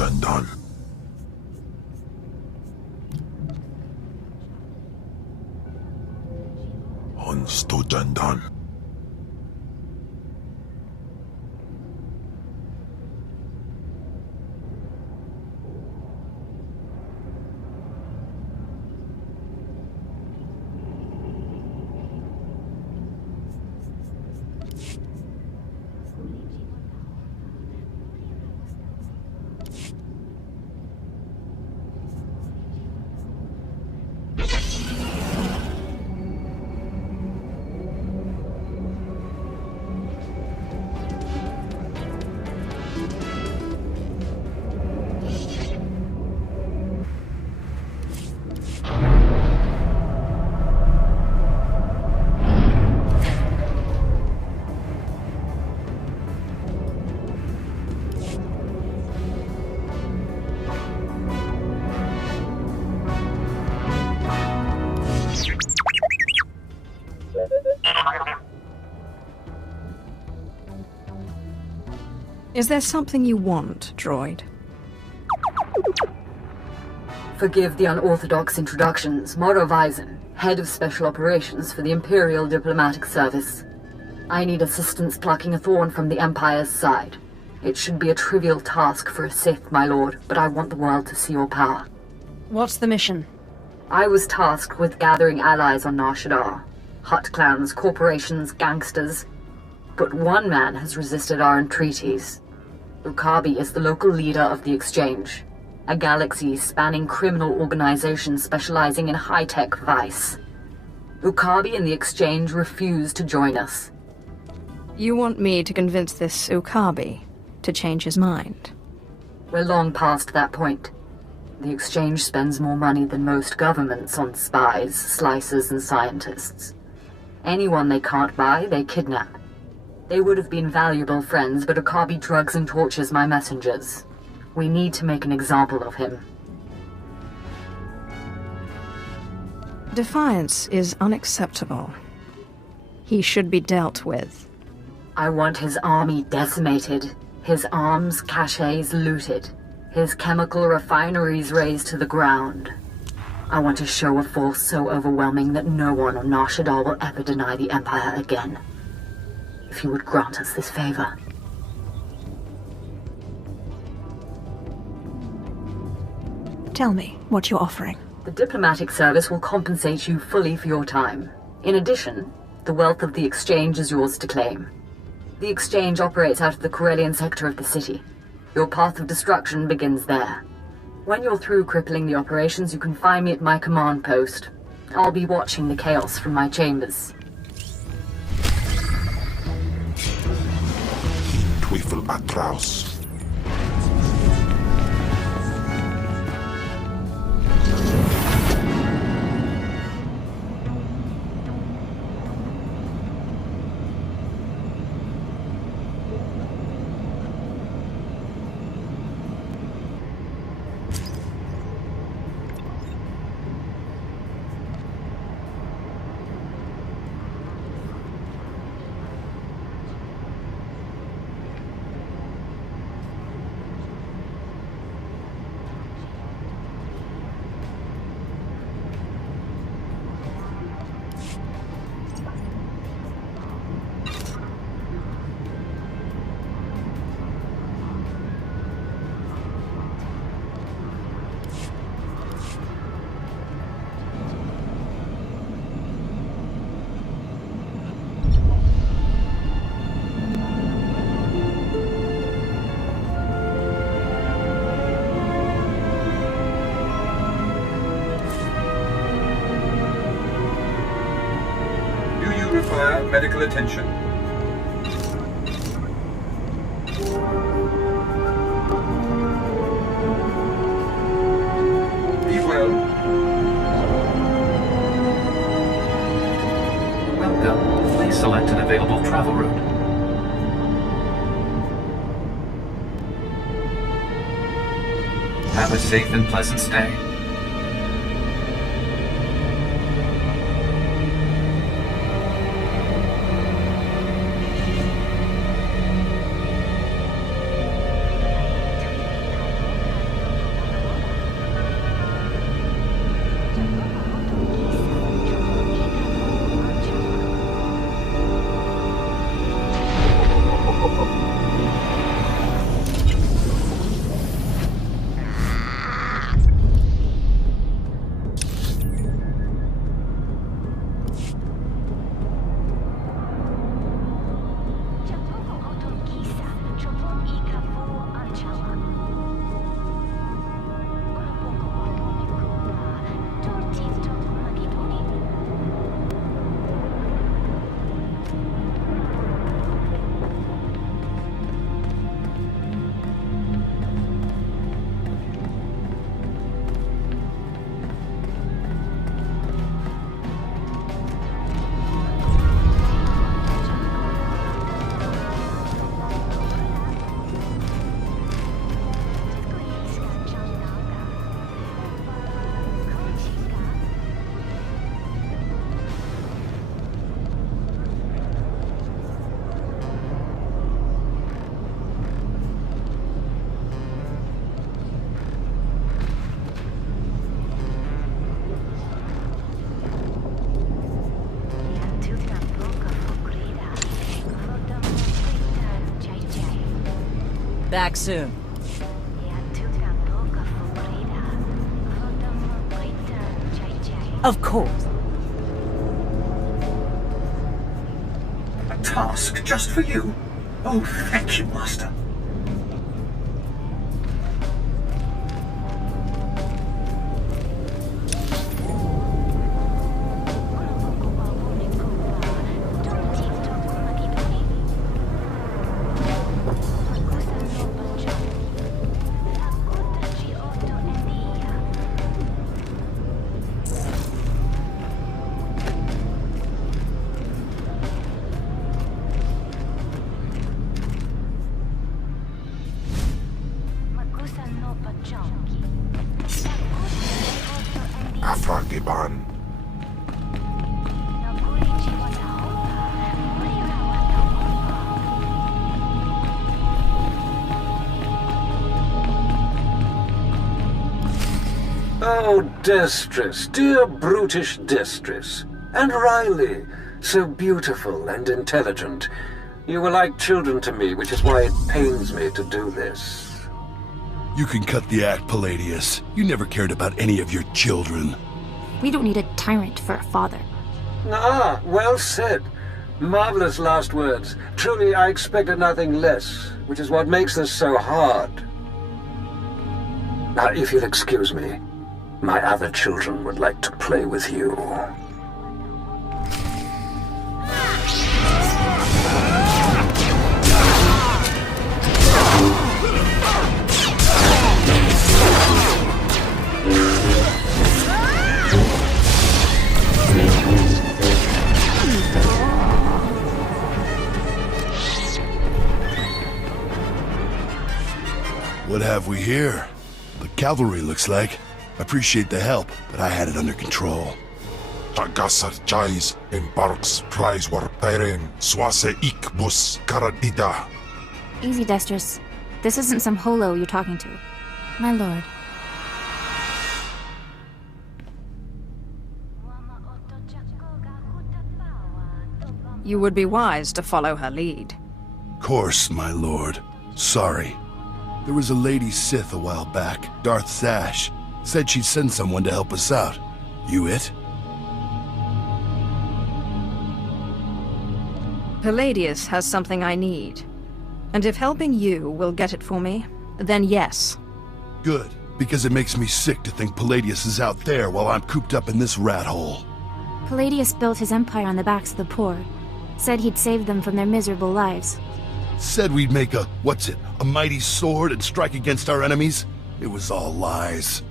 Jandal. Jandal. Is there something you want, droid? Forgive the unorthodox introductions. Nar Ryzen, head of special operations for the Imperial Diplomatic Service. I need assistance plucking a thorn from the Empire's side. It should be a trivial task for a Sith, my lord, but I want the world to see your power. What's the mission? I was tasked with gathering allies on Nar Shaddaa. Hutt clans, corporations, gangsters. But one man has resisted our entreaties. Ukabi is the local leader of the Exchange, a galaxy-spanning criminal organization specializing in high-tech vice. Ukabi and the Exchange refuse to join us. You want me to convince this Ukabi to change his mind? We're long past that point. The Exchange spends more money than most governments on spies, slicers, and scientists. Anyone they can't buy, they kidnap. They would have been valuable friends, but Ukabi drugs and tortures my messengers. We need to make an example of him. Defiance is unacceptable. He should be dealt with. I want his army decimated, his arms caches looted, his chemical refineries razed to the ground. I want a show of force so overwhelming that no one on Nar Shaddaa will ever deny the Empire again. If you would grant us this favor. Tell me what you're offering. The diplomatic service will compensate you fully for your time. In addition, the wealth of the Exchange is yours to claim. The Exchange operates out of the Corellian sector of the city. Your path of destruction begins there. When you're through crippling the operations, you can find me at my command post. I'll be watching the chaos from my chambers. Teufel Atraus. medical attention. Be well. Welcome. Please select an available travel route. Have a safe and pleasant stay. Back soon. Of course. A task just for you? Oh, thank you, Master. Afragiban. Oh, Destress, dear brutish Destress. And Riley, so beautiful and intelligent. You were like children to me, which is why it pains me to do this. You can cut the act, Palladius. You never cared about any of your children. We don't need a tyrant for a father. Ah, well said. Marvelous last words. Truly, I expected nothing less, which is what makes this so hard. Now, if you'll excuse me, my other children would like to play with you. What have we here? The cavalry, looks like. Appreciate the help, but I had it under control. Tagasar Jais embarks prize war peren swase ik bus karadida. Easy, Destress. This isn't some holo you're talking to. My lord. You would be wise to follow her lead. Course, my lord. Sorry. There was a lady Sith a while back, Darth Sash. Said she'd send someone to help us out. You it? Palladius has something I need. And if helping you will get it for me, then yes. Good, because it makes me sick to think Palladius is out there while I'm cooped up in this rat hole. Palladius built his empire on the backs of the poor. Said he'd save them from their miserable lives. Said we'd make a mighty sword and strike against our enemies? It was all lies.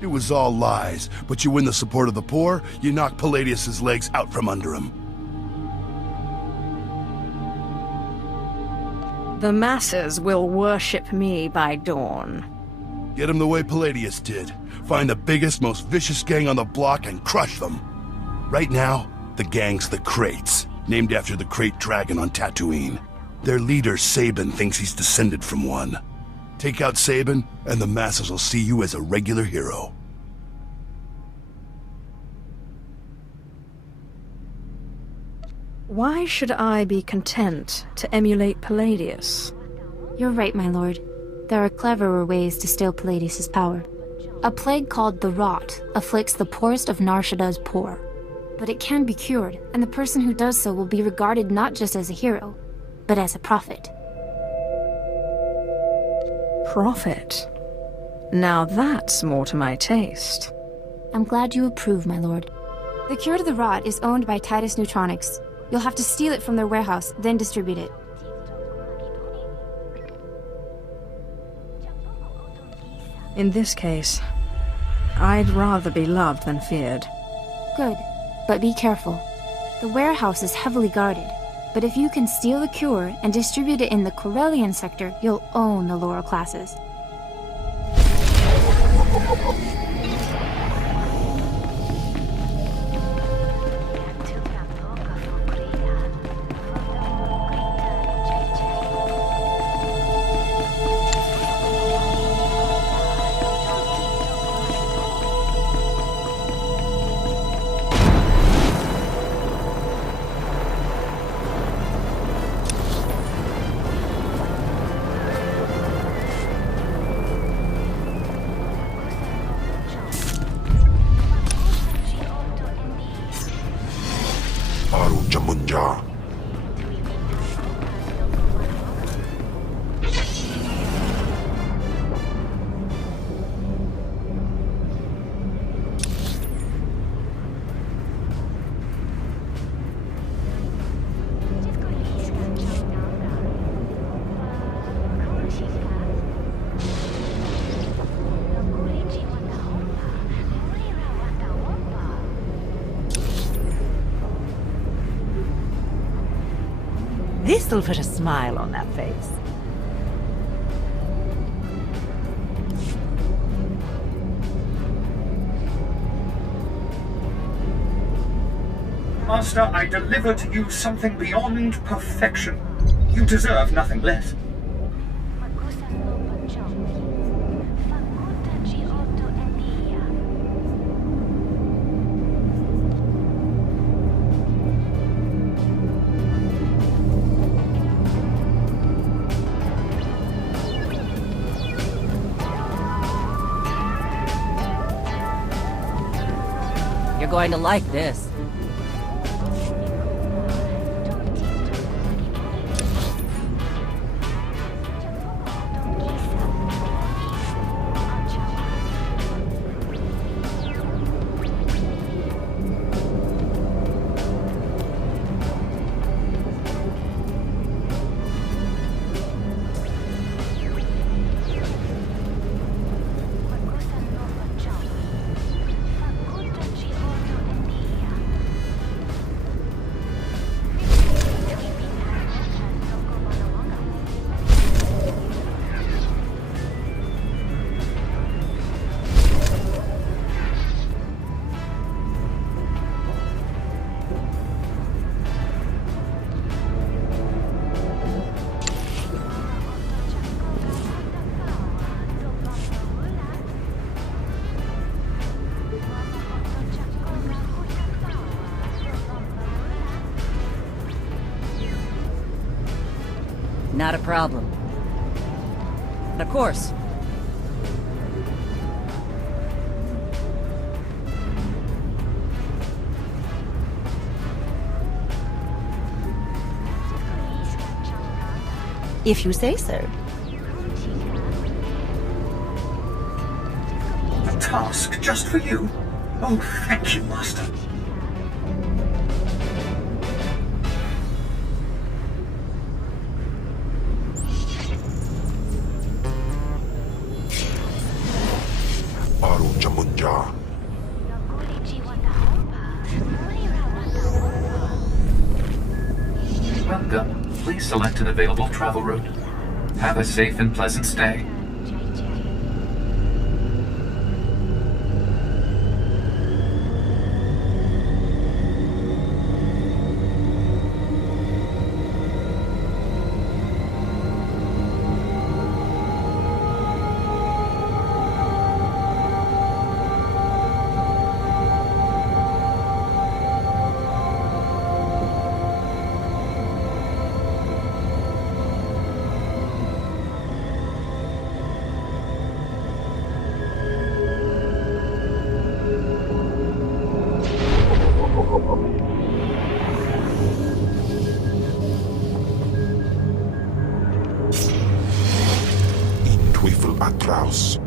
It was all lies, but you win the support of the poor, you knock Palladius's legs out from under him. The masses will worship me by dawn. Get them the way Palladius did. Find the biggest, most vicious gang on the block and crush them. Right now, the gang's the Crates, named after the Crate Dragon on Tatooine. Their leader, Sabin, thinks he's descended from one. Take out Sabin, and the masses will see you as a regular hero. Why should I be content to emulate Palladius? You're right, my lord. There are cleverer ways to steal Palladius's power. A plague called the Rot afflicts the poorest of Nar Shaddaa's poor. But it can be cured, and the person who does so will be regarded not just as a hero, but as a prophet. Prophet? Now that's more to my taste. I'm glad you approve, my lord. The cure to the Rot is owned by Titus Neutronics. You'll have to steal it from their warehouse, then distribute it. In this case, I'd rather be loved than feared. Good, but be careful. The warehouse is heavily guarded, but if you can steal the cure and distribute it in the Corellian sector, you'll own the lower classes. This'll put a smile on that face. Master, I deliver to you something beyond perfection. You deserve nothing less. You're going to like this. Not a problem. Of course. If you say so. A task just for you? Oh, thank you, Master. Welcome. Please select an available travel route. Have a safe and pleasant stay. In Teufel atraus.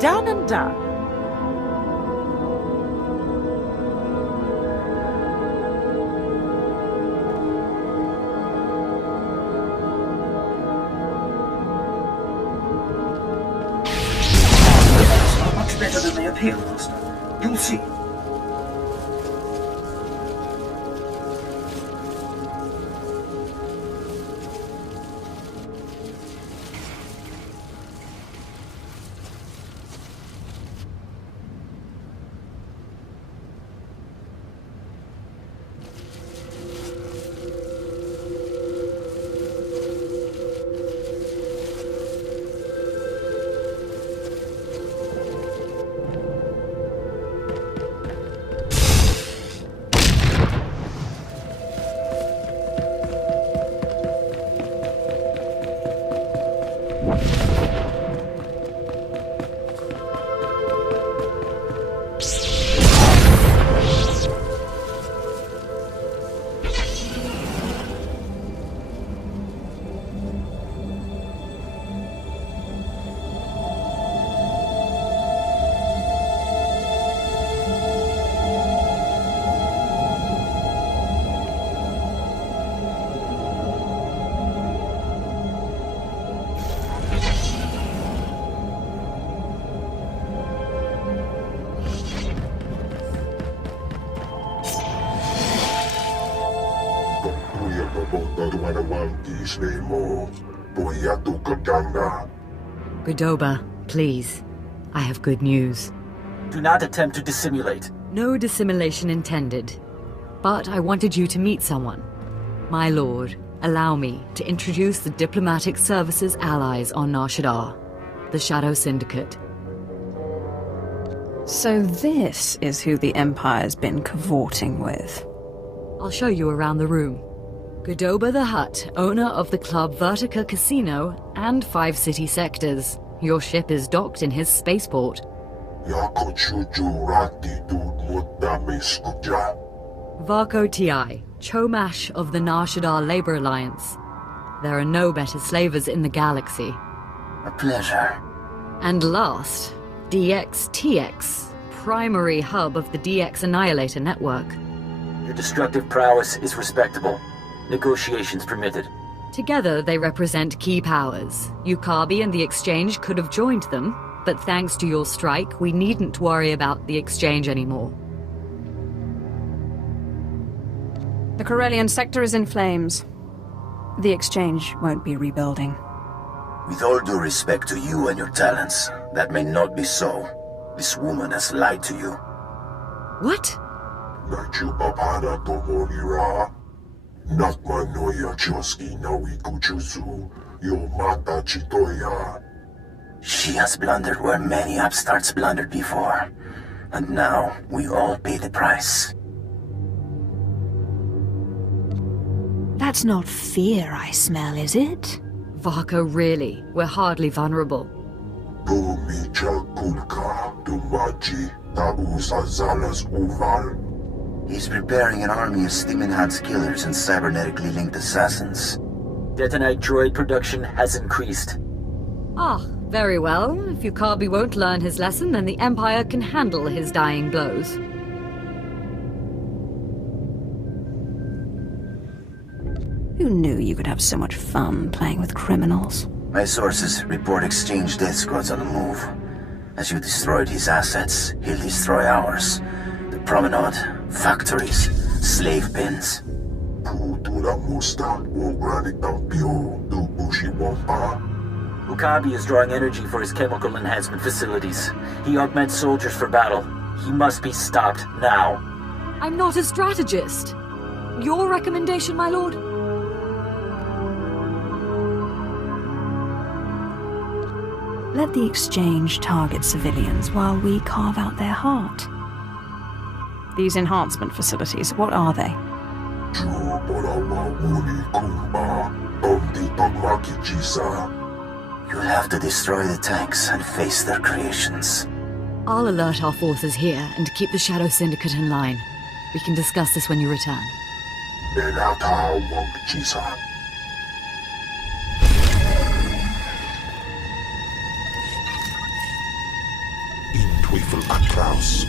Done and done. Are much better than they appear, Master. You'll see. Godoba, please. I have good news. Do not attempt to dissimulate. No dissimulation intended. But I wanted you to meet someone. My lord, allow me to introduce the diplomatic services allies on Nar Shaddaa, the Shadow Syndicate. So this is who the Empire's been cavorting with. I'll show you around the room. Godoba the Hutt, owner of the Club Vertica Casino and 5 city sectors. Your ship is docked in his spaceport. Varko Ti, Chomash of the Nar Shaddaa Labor Alliance. There are no better slavers in the galaxy. A pleasure. And last, DXTX, primary hub of the DX Annihilator network. Your destructive prowess is respectable. Negotiations permitted. Together, they represent key powers. Yukabi and the Exchange could have joined them, but thanks to your strike, we needn't worry about the Exchange anymore. The Corellian sector is in flames. The Exchange won't be rebuilding. With all due respect to you and your talents, that may not be so. This woman has lied to you. What? She has blundered where many upstarts blundered before. And now, we all pay the price. That's not fear I smell, is it? Varko, really? We're hardly vulnerable. He's preparing an army of Stimenhat's killers and cybernetically linked assassins. Detonite droid production has increased. Ah, very well. If Yukabi won't learn his lesson, then the Empire can handle his dying blows. Who knew you could have so much fun playing with criminals? My sources report Exchange death squads on the move. As you destroyed his assets, he'll destroy ours. The promenade, factories, slave pens. Yukabi is drawing energy for his chemical enhancement facilities. He augments soldiers for battle. He must be stopped now. I'm not a strategist. Your recommendation, my lord? Let the Exchange target civilians while we carve out their heart. These enhancement facilities, what are they? You'll have to destroy the tanks and face their creations. I'll alert our forces here and keep the Shadow Syndicate in line. We can discuss this when you return. faithful Akraus.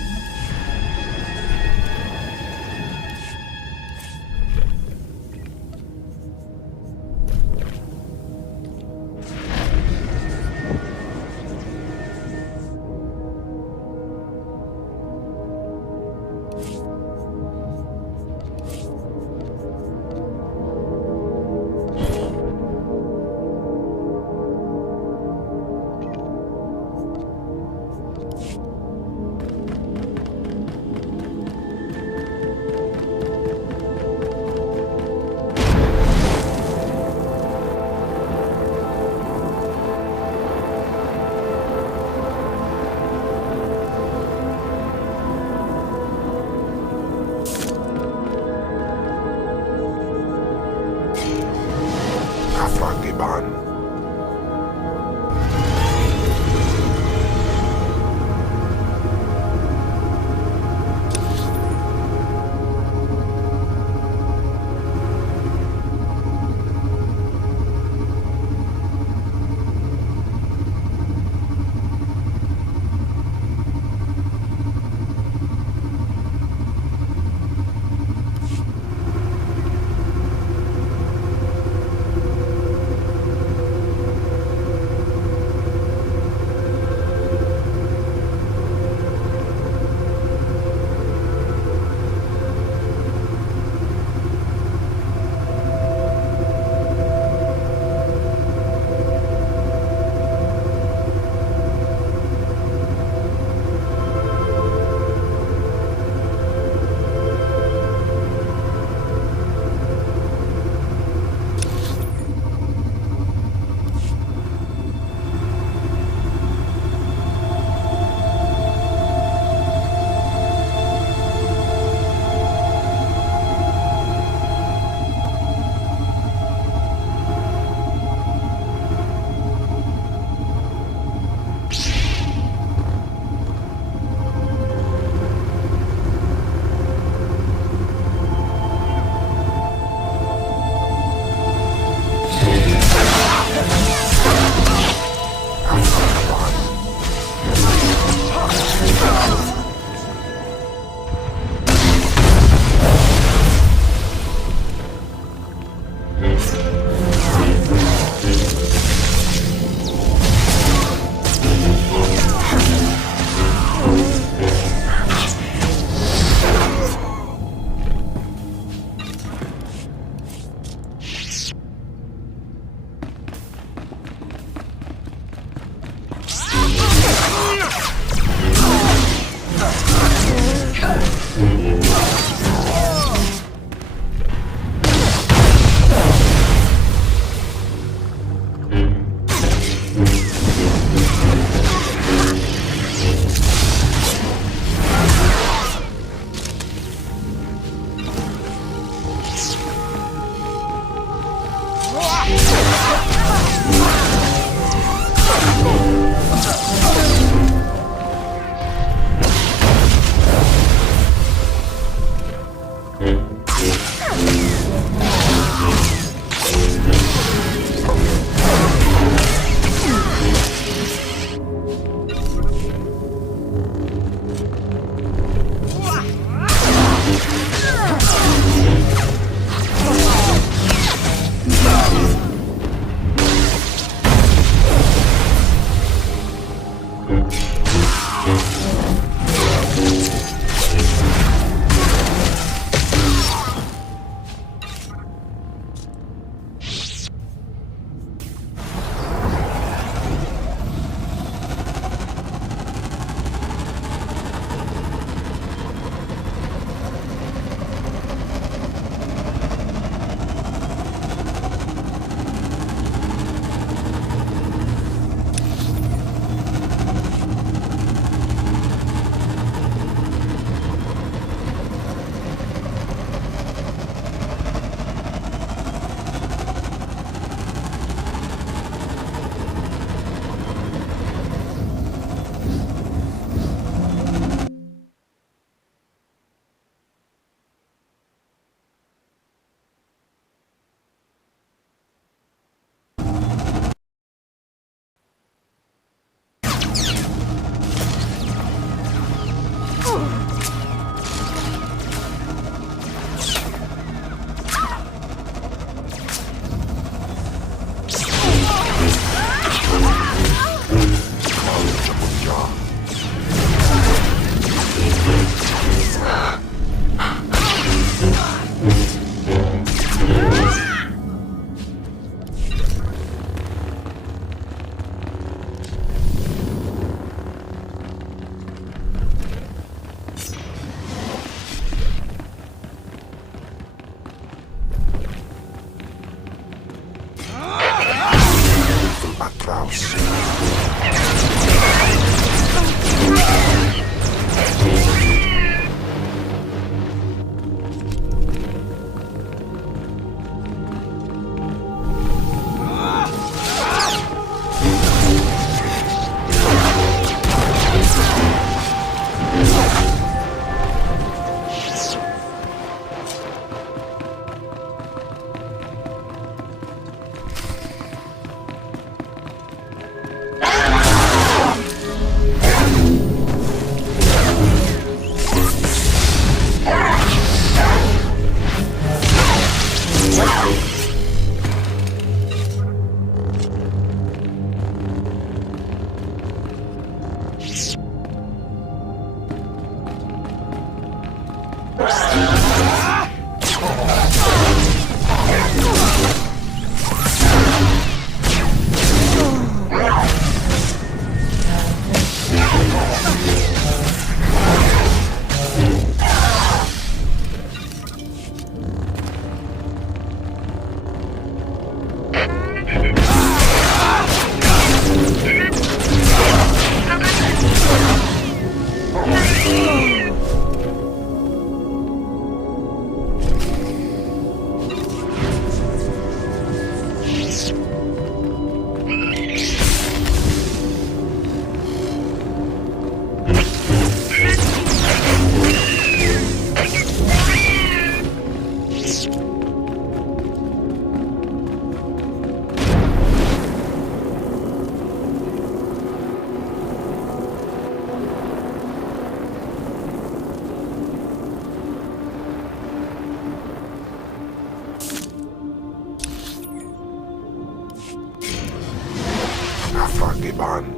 Nafagiban.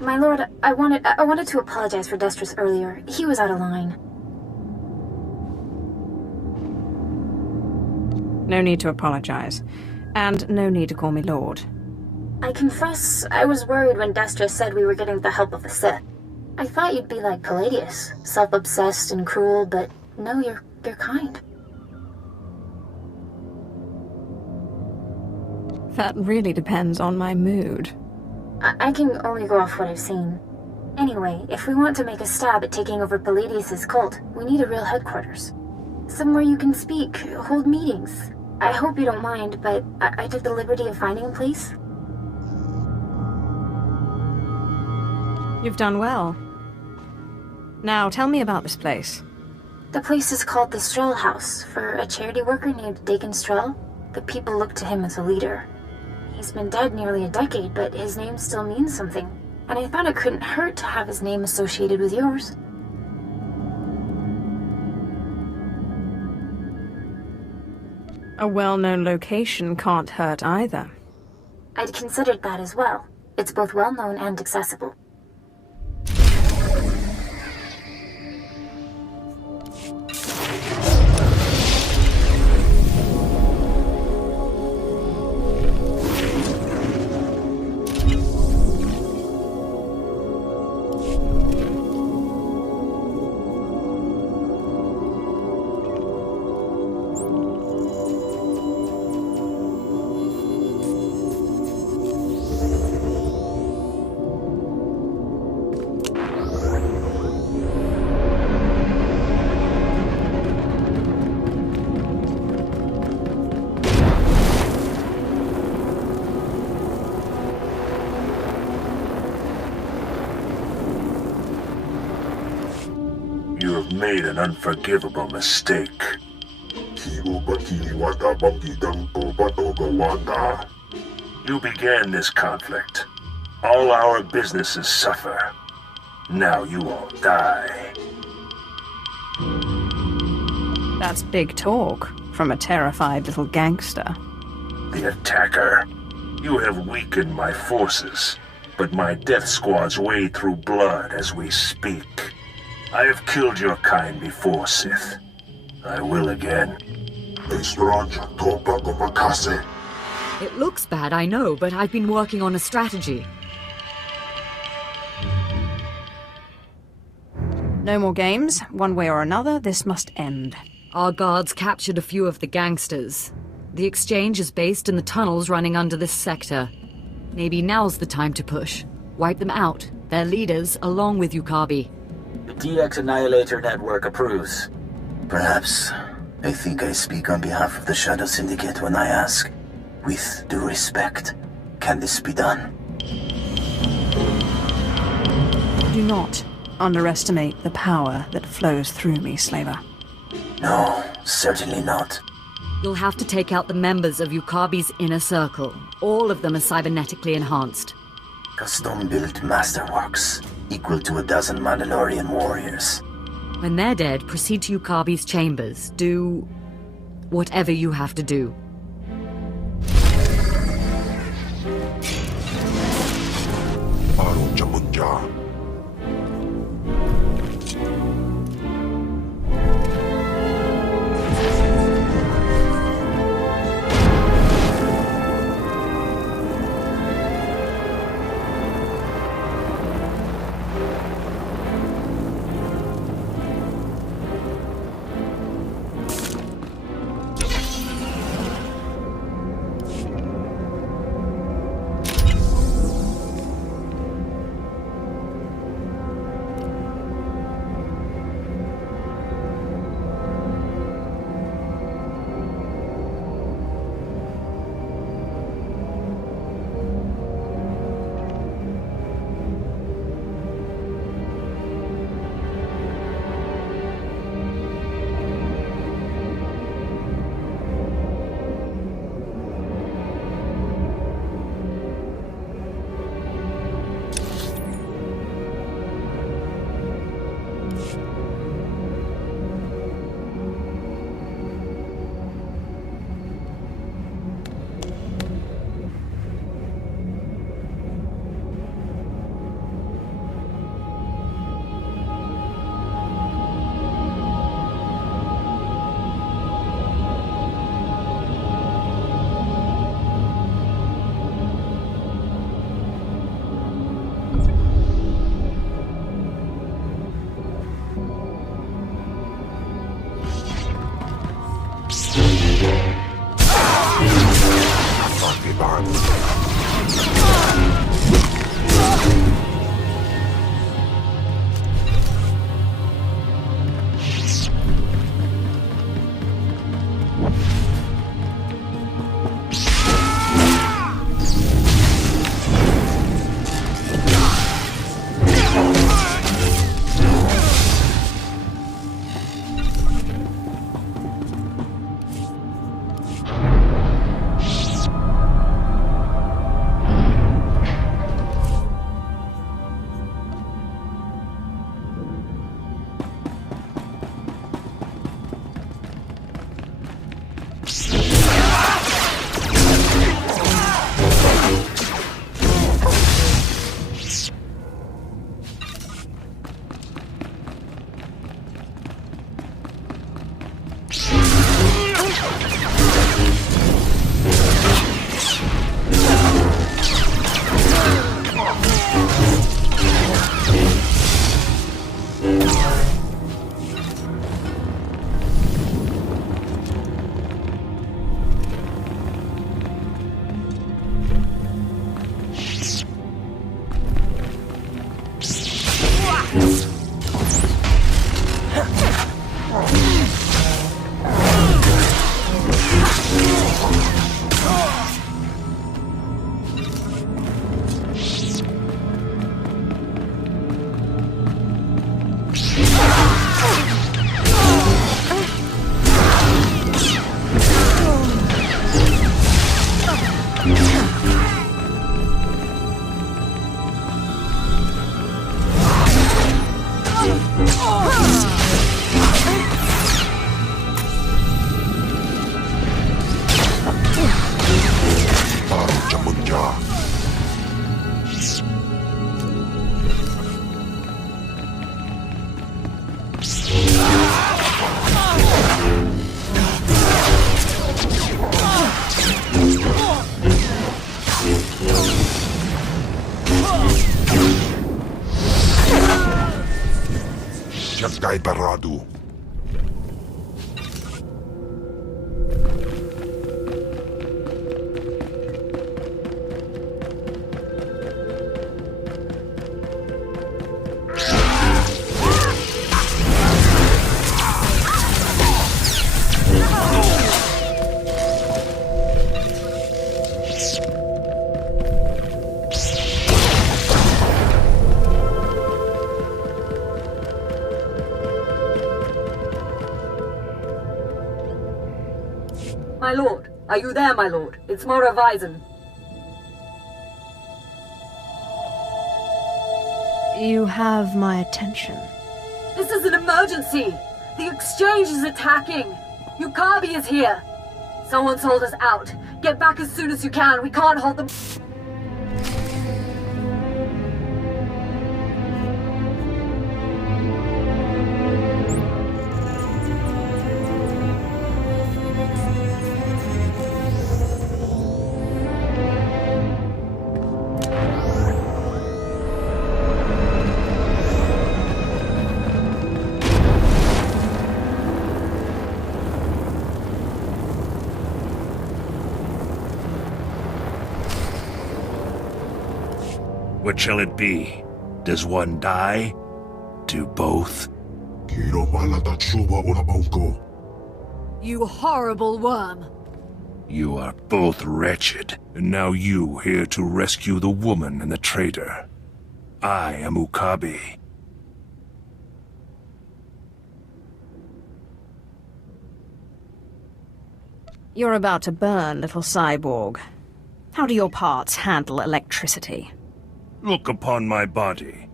My lord, I wanted to apologize for Destrus earlier. He was out of line. No need to apologize. And no need to call me Lord. I confess, I was worried when Destrus said we were getting the help of the Sith. I thought you'd be like Palladius, self-obsessed and cruel, but no, you're kind. That really depends on my mood. I can only go off what I've seen. Anyway, if we want to make a stab at taking over Palladius' cult, we need a real headquarters. Somewhere you can speak, hold meetings. I hope you don't mind, but I took the liberty of finding a place. You've done well. Now, tell me about this place. The place is called the Strell House, for a charity worker named Dakin Strell. The people look to him as a leader. He's been dead nearly a decade, but his name still means something. And I thought it couldn't hurt to have his name associated with yours. A well-known location can't hurt either. I'd considered that as well. It's both well-known and accessible. You have made an unforgivable mistake. You began this conflict. All our businesses suffer. Now you all die. That's big talk from a terrified little gangster. The attacker. You have weakened my forces, but my death squads wade through blood as we speak. I have killed your kind before, Sith. I will again. It looks bad, I know, but I've been working on a strategy. No more games. One way or another, this must end. Our guards captured a few of the gangsters. The exchange is based in the tunnels running under this sector. Maybe now's the time to push. Wipe them out, their leaders, along with Yukabi. The DX Annihilator Network approves. Perhaps. I think I speak on behalf of the Shadow Syndicate when I ask, with due respect, can this be done? Do not underestimate the power that flows through me, Slaver. No, certainly not. You'll have to take out the members of Yukabi's inner circle. All of them are cybernetically enhanced. Custom-built masterworks, equal to a dozen Mandalorian warriors. When they're dead, proceed to Yukabi's chambers. Do whatever you have to do. Baru Jamunja. Jagay Baradu. My lord. Are you there, my lord? It's Mora Ryzen. You have my attention. This is an emergency! The exchange is attacking! Yukabi is here! Someone's sold us out. Get back as soon as you can. We can't hold them. What shall it be? Does one die? Do both? You horrible worm! You are both wretched, and now you here to rescue the woman and the traitor. I am Ukabi. You're about to burn, little cyborg. How do your parts handle electricity? Look upon my body.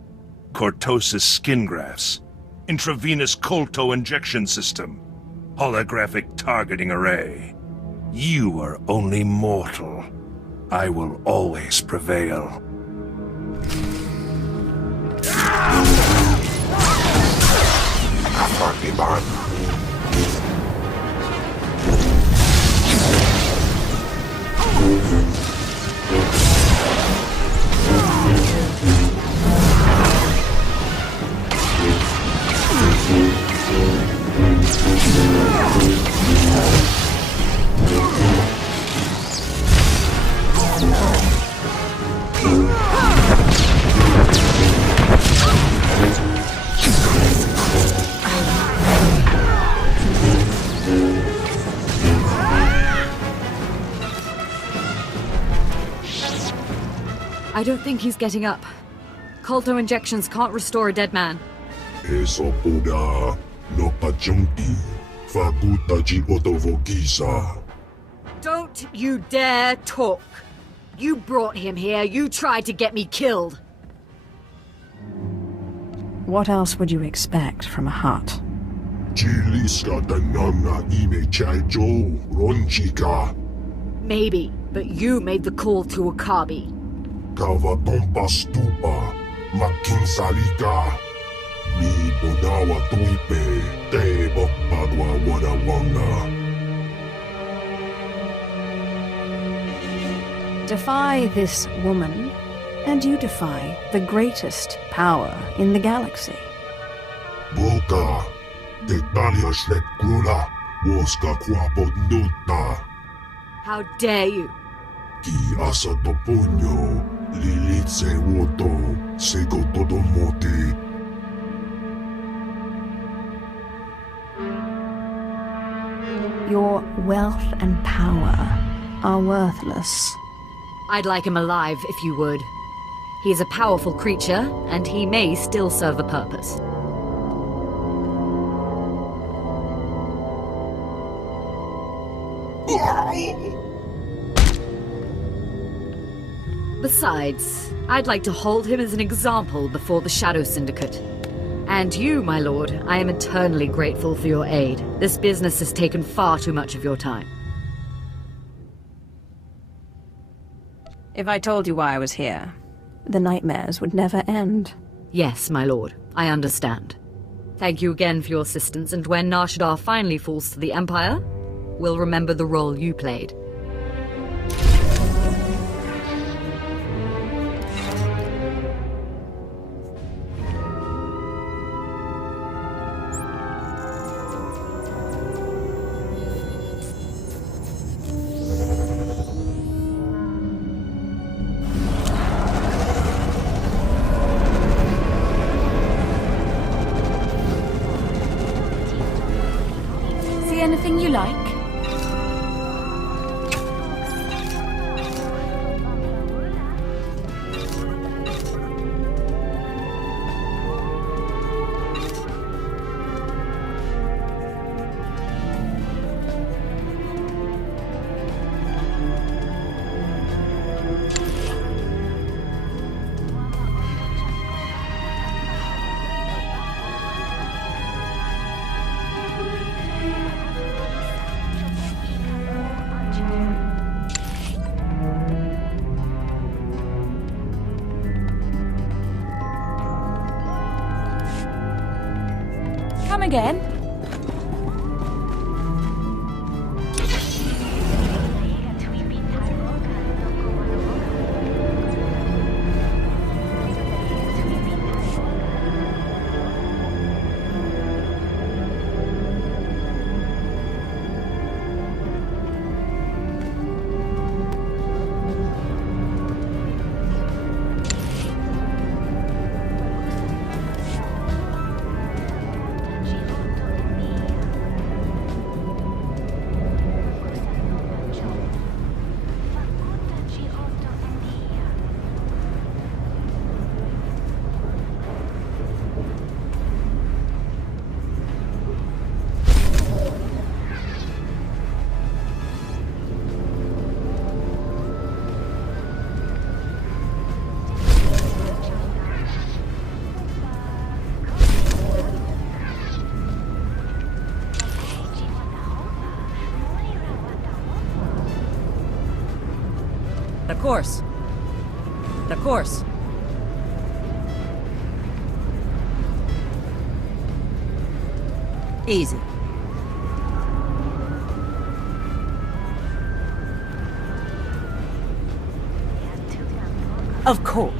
Cortosis skin grafts, intravenous colto injection system, holographic targeting array. You are only mortal. I will always prevail. I don't think he's getting up. Colto injections can't restore a dead man. Don't you dare talk. You brought him here. You tried to get me killed. What else would you expect from a Hutt? Maybe, but you made the call to Ukabi. Defy this woman, and you defy the greatest power in the galaxy. How dare you? Your wealth and power are worthless. I'd like him alive, if you would. He's a powerful creature, and he may still serve a purpose. Besides, I'd like to hold him as an example before the Shadow Syndicate. And you, my lord, I am eternally grateful for your aid. This business has taken far too much of your time. If I told you why I was here, the nightmares would never end. Yes, my lord, I understand. Thank you again for your assistance, and when Nar Shaddaa finally falls to the Empire, we'll remember the role you played. Anything you like? again. Of course. Of course. Easy. Of course.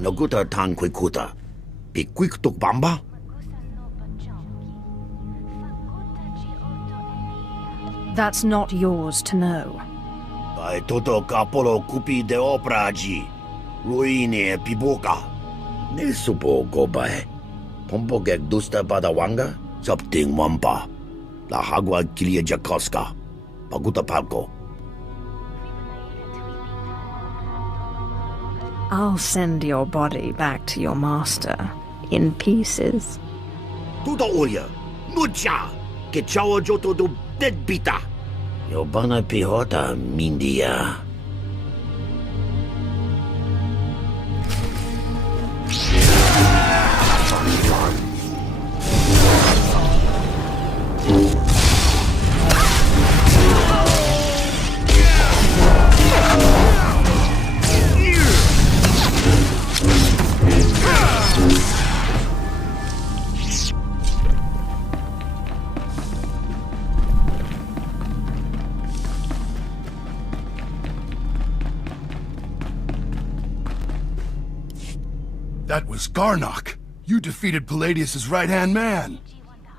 Naguta tan kuikuta. Pikwik tuk bamba? That's not yours to know. Pai toto kapolo kupi de opraji. Ruine piboka. Ne supo gobae. Pompo gek dusta badawanga. Sabting wampa. La hagwa kilia jakoska. Paguta palko. I'll send your body back to your master in pieces. Tuta oya. Mucha. Que chawa joto do deadbita. Yobana pihota mindia. That was Garnock. You defeated Palladius' right-hand man.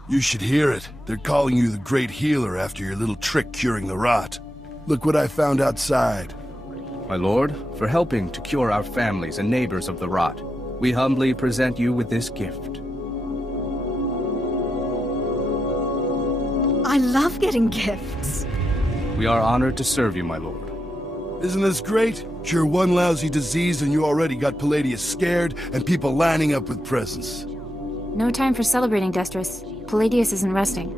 You should hear it. They're calling you the Great Healer after your little trick curing the rot. Look what I found outside. My lord, for helping to cure our families and neighbors of the rot, we humbly present you with this gift. I love getting gifts. We are honored to serve you, my lord. Isn't this great? Cure one lousy disease and you already got Palladius scared and people lining up with presents. No time for celebrating, Destris. Palladius isn't resting.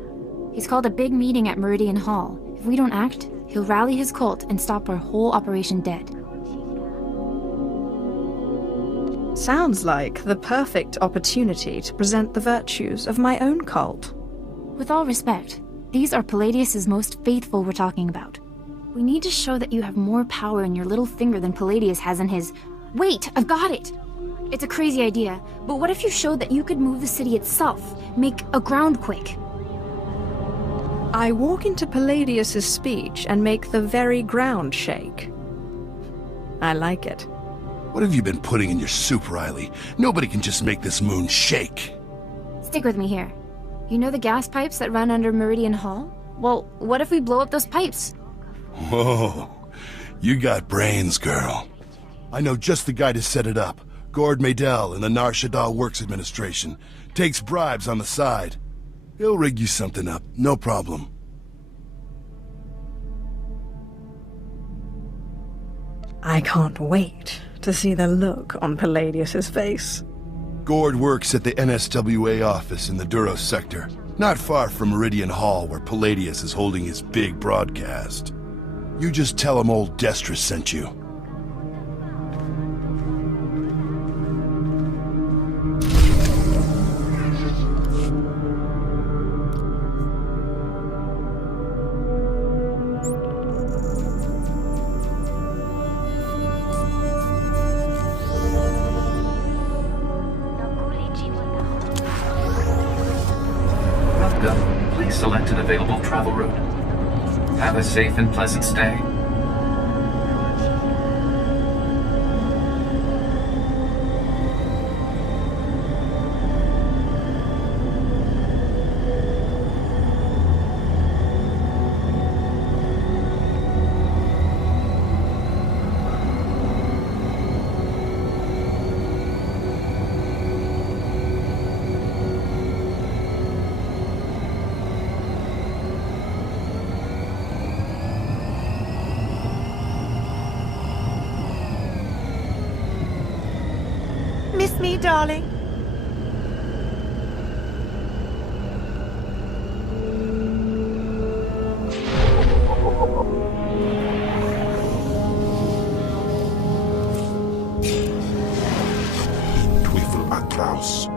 He's called a big meeting at Meridian Hall. If we don't act, he'll rally his cult and stop our whole operation dead. Sounds like the perfect opportunity to present the virtues of my own cult. With all respect, these are Palladius' most faithful we're talking about. We need to show that you have more power in your little finger than Palladius has in his... Wait, I've got it! It's a crazy idea, but what if you showed that you could move the city itself? Make a groundquake? I walk into Palladius' speech and make the very ground shake. I like it. What have you been putting in your soup, Riley? Nobody can just make this moon shake. Stick with me here. You know the gas pipes that run under Meridian Hall? Well, what if we blow up those pipes? Whoa, you got brains, girl. I know just the guy to set it up. Gord Maydell in the Nar Shaddaa Works Administration. Takes bribes on the side. He'll rig you something up, no problem. I can't wait to see the look on Palladius's face. Gord works at the NSWA office in the Duros sector, not far from Meridian Hall where Palladius is holding his big broadcast. You just tell him old Destra sent you. Please select an available travel route. Have a safe and pleasant stay. Miss me, darling? Teufel Atlaus.